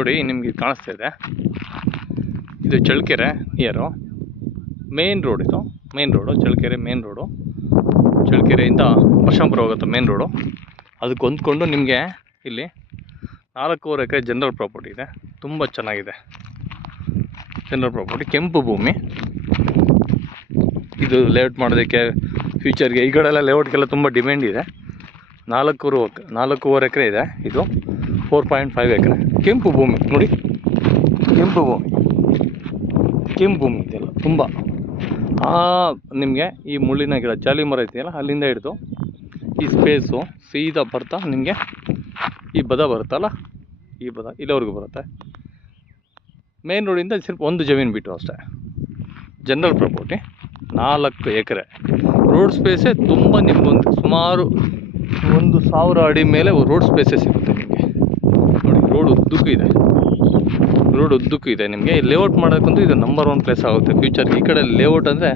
ನೋಡಿ ನಿಮಗೆ ಕಾಣಿಸ್ತಾ ಇದೆ, ಇದು ಚಳ್ಳಕೆರೆ ನಿಯರು ಮೇನ್ ರೋಡ್. ಇದು main road, Challakere main road. ಚಳ್ಳಕೆರೆಯಿಂದ ಪರಶುರಾಂಪುರ ಹೋಗುತ್ತೆ ಮೇನ್ ರೋಡು. ಅದಕ್ಕೆ ಹೊಂದ್ಕೊಂಡು ನಿಮಗೆ ಇಲ್ಲಿ 4.5 ಎಕರೆ ಜನರಲ್ ಪ್ರಾಪರ್ಟಿ ಇದೆ. ತುಂಬ ಚೆನ್ನಾಗಿದೆ ಜನರಲ್ ಪ್ರಾಪರ್ಟಿ, ಕೆಂಪು ಭೂಮಿ. ಇದು ಲೇಔಟ್ ಮಾಡೋದಕ್ಕೆ ಫ್ಯೂಚರ್ಗೆ ಈ ಕಡೆಲ್ಲ ಲೇಔಟ್ಗೆಲ್ಲ ತುಂಬ ಡಿಮ್ಯಾಂಡ್ ಇದೆ. 4.5 ಎಕರೆ ಇದೆ. ಇದು 4.5 ಎಕರೆ ಕೆಂಪು ಭೂಮಿ. ನೋಡಿ ಕೆಂಪು ಭೂಮಿ ಇದೆಯಲ್ಲ ತುಂಬ. ನಿಮಗೆ ಈ ಮುಳ್ಳಿನ ಗಿಡ ಜಾಲಿ ಮರ ಇದೆಯಲ್ಲ ಅಲ್ಲಿಂದ ಹಿಡಿದು ಈ ಸ್ಪೇಸು ಸೀದಾ ಬರ್ತಾ ನಿಮಗೆ ಈ ಬದ ಬರುತ್ತಲ್ಲ, ಈ ಬದ ಇಲ್ಲಿವರೆಗೂ ಬರುತ್ತೆ. ಮೇನ್ ರೋಡಿಂದ ಸ್ವಲ್ಪ ಒಂದು ಜಮೀನು ಬಿಟ್ಟು ಅಷ್ಟೇ. ಜನರಲ್ ಪ್ರಾಪರ್ಟಿ 4 ಎಕರೆ. ರೋಡ್ ಸ್ಪೇಸೇ ತುಂಬ, ನಿಮಗೊಂದು ಸುಮಾರು 1,000 ಅಡಿ ಮೇಲೆ ರೋಡ್ ಸ್ಪೇಸೇ ಸಿಗುತ್ತೆ ನಿಮಗೆ. ನೋಡಿ ರೋಡ್ ಉದ್ದಕ್ಕೂ ಇದೆ ನಿಮಗೆ. ಲೇಔಟ್ ಮಾಡೋಕ್ಕಂತೂ ಇದು ನಂಬರ್ 1 ಪ್ಲೇಸ್ ಆಗುತ್ತೆ ಫ್ಯೂಚರ್ಗೆ. ಈ ಕಡೆ ಲೇಔಟ್ ಅಂದರೆ